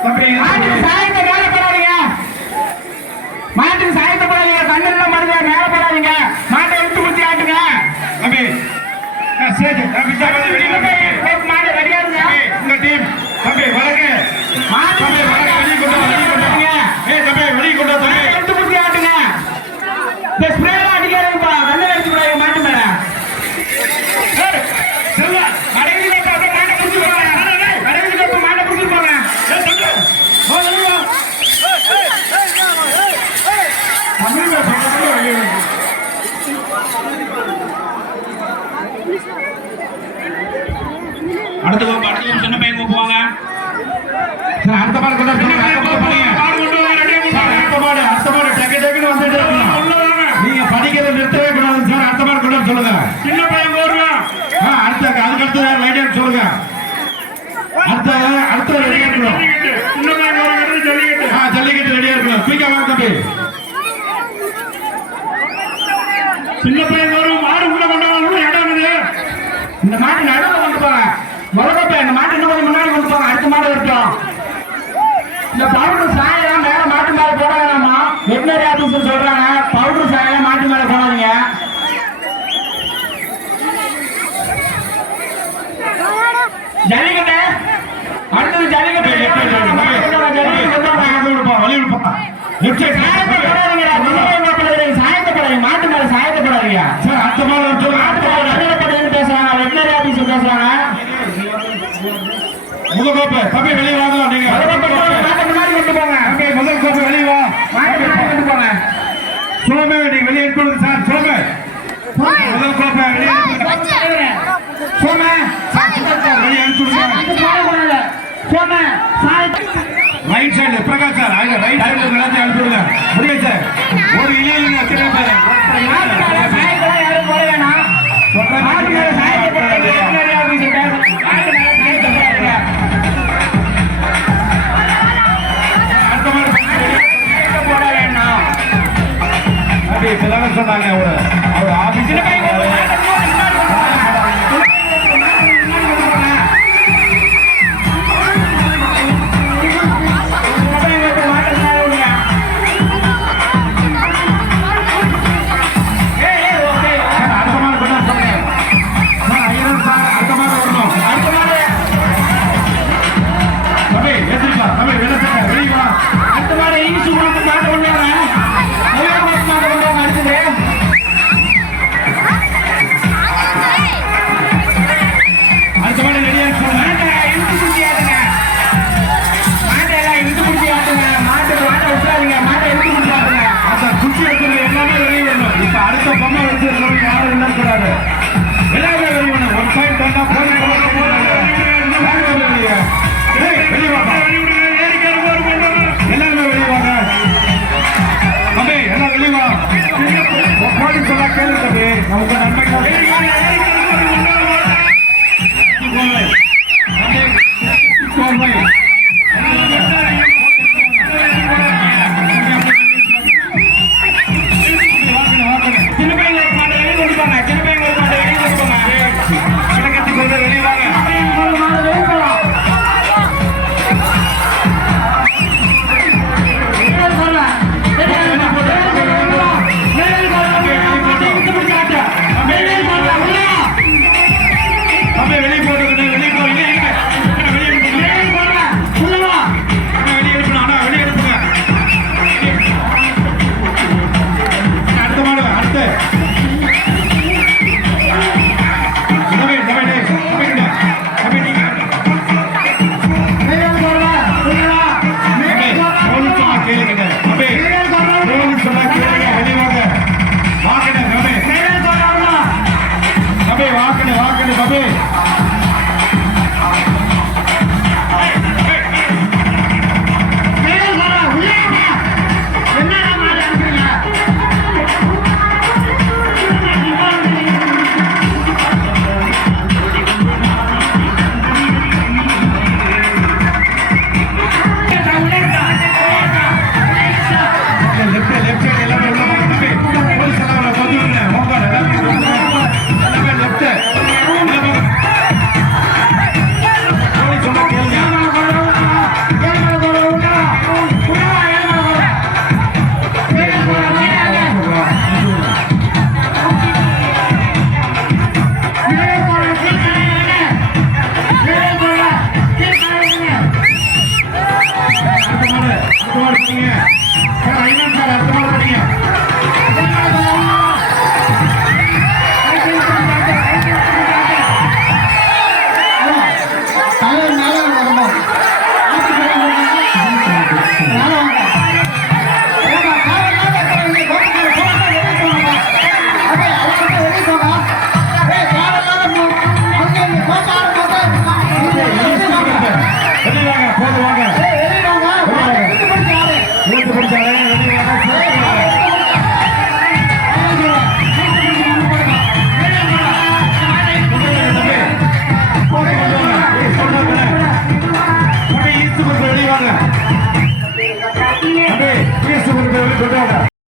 சாயத்தை மேல போடாதீங்க, மாட்டுக்கு சாயத்தை போடாதீங்க, கண்ணெல்லாம் மருங்க மேல போடாதீங்க, மாட்டை எடுத்து குத்தி ஆட்டுங்க. மாடு ரெடியா இருங்க. உங்க டீம் தம்பி வழக்கு மாட்டு வெளியே கொண்டு எடுத்து குத்தி ஆட்டுங்க. ஸ்ப்ரே அடிக்காதுப்பா, கண்ணை அடிச்சு விடாது மாட்டு மேல. அடுத்த சின்ன பையன் கூப்பிடுவாங்க. அடுத்த மாடு கொண்டு நீங்க படிக்கிறத நிறுத்தவே கூடாது சார். அடுத்த மாடு கொண்டு சொல்லுங்க. சின்ன பையன் போடுறோம். அடுத்த அதுக்கு அடுத்த லைட் சொல்லுங்க. அடுத்த ரெடியா இருக்கணும். ஜல்லிக்கட்டு ரெடியா இருக்கணும். குயிக்கா வாங்க தம்பி. சின்ன பையன் வரும். மாடு கூட கொண்டாடுறது இடம் இருக்குது. இந்த மாட்டு நடுவில் கொண்டு போங்க. முதல்ல இந்த மாட்டு இன்னும் கொஞ்சம் முன்னாடி கொண்டு போங்க. அடுத்த மாடு வரட்டும். இந்த பவுடர் சாயம் மேல மாட்டு மேல போட வேணாமா? வெட்டினரி ஆபீசர் சொல்றாங்க, பவுடர் சாயம் மாட்டு மேல போடாதீங்க. ஜல்லிக்கட்டு அடுத்தது ஜல்லிக்கட்டு. சாயத்தை போடாதீங்க, மாட்டு மேல சாயத்தை போடாதீங்க. அடுத்த மாடு பேசுறாங்க, வெட்டினரி ஆபீசர் பேசுறாங்க. முகக்கோப்பை தம்பி வெளியே வாங்க. நீங்க முன்னாடி கொண்டு போங்க. முதல் கோப்பை வெளியே வா. கொண்டு போங்க. சோமே நீங்க வெளியே எடுத்து சார். சோமே முதல் கோப்பை வெளியே சோமே வெளியே அனுப்பிச்சுடுங்க. சோமே right side Prakash sir right side எல்லாத்தையும் அனுப்பிடுங்க. முடியும் சார். ஒரு இளைஞங்க யாரும் போட வேணாம். சொன்னாங்க அவர் ஆபீஸ் நமக்கு நன்மை கொண்டு வாங்க